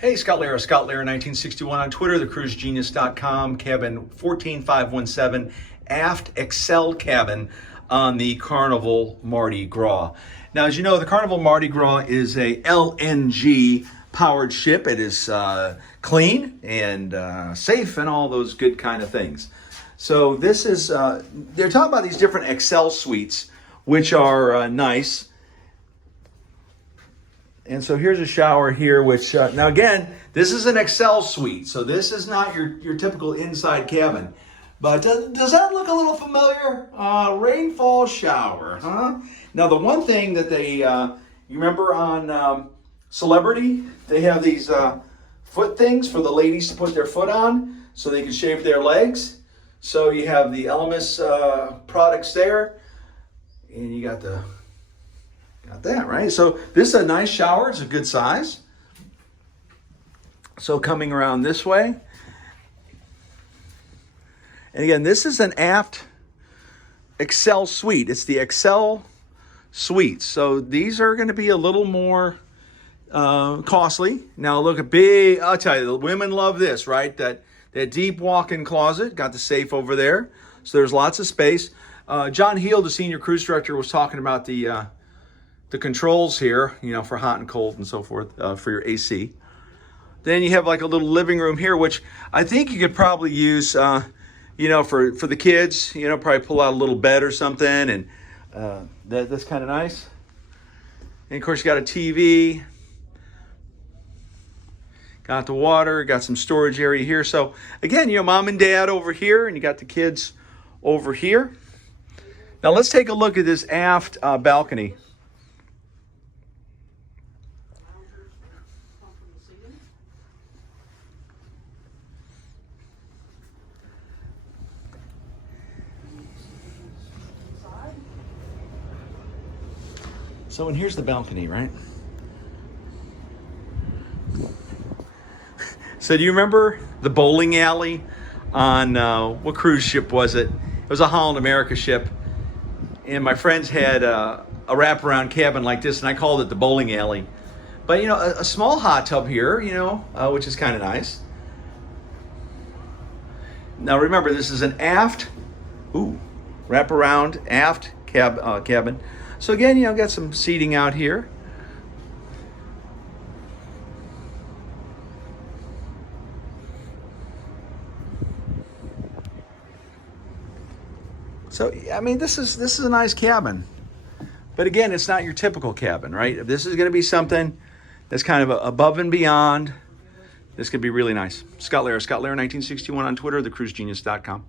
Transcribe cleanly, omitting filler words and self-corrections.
Hey, Scott Lara, 1961 on Twitter, thecruisegenius.com, cabin 14517, aft Excel cabin on the Carnival Mardi Gras. Now, as you know, the Carnival Mardi Gras is a LNG powered ship. It is clean and safe and all those good kind of things. So this is, they're talking about these different Excel suites, which are nice. And so here's a shower here, which, now again, this is an Excel suite. So this is not your typical inside cabin. But does that look a little familiar? Rainfall shower, huh? Now the one thing that they, you remember on Celebrity, they have these foot things for the ladies to put their foot on so they can shave their legs. So you have the Elemis products there, and you got that, right? So this is a nice shower. It's a good size. So coming around this way. And again, this is an aft Excel suite. It's the Excel suite. So these are going to be a little more costly. Now look at big, I'll tell you, the women love this, right? That deep walk-in closet. Got the safe over there. So there's lots of space. John Heel, the senior cruise director, was talking about the controls here, you know, for hot and cold and so forth, for your AC. Then you have like a little living room here, which I think you could probably use, you know, for the kids, you know, probably pull out a little bed or something, and that's kind of nice. And of course you got a TV, got the water, got some storage area here. So again, you know, mom and dad over here, and you got the kids over here. Now let's take a look at this aft balcony. So, and here's the balcony, right? So do you remember the bowling alley on, what cruise ship was it? It was a Holland America ship. And my friends had a wraparound cabin like this, and I called it the bowling alley. But, you know, a small hot tub here, you know, which is kind of nice. Now remember, this is an aft, wraparound aft cabin. So again, you know, got some seating out here. So I mean, this is a nice cabin, but again, it's not your typical cabin, right? If this is going to be something that's kind of above and beyond, this could be really nice. Scott Lara, 1961 on Twitter, thecruisegenius.com.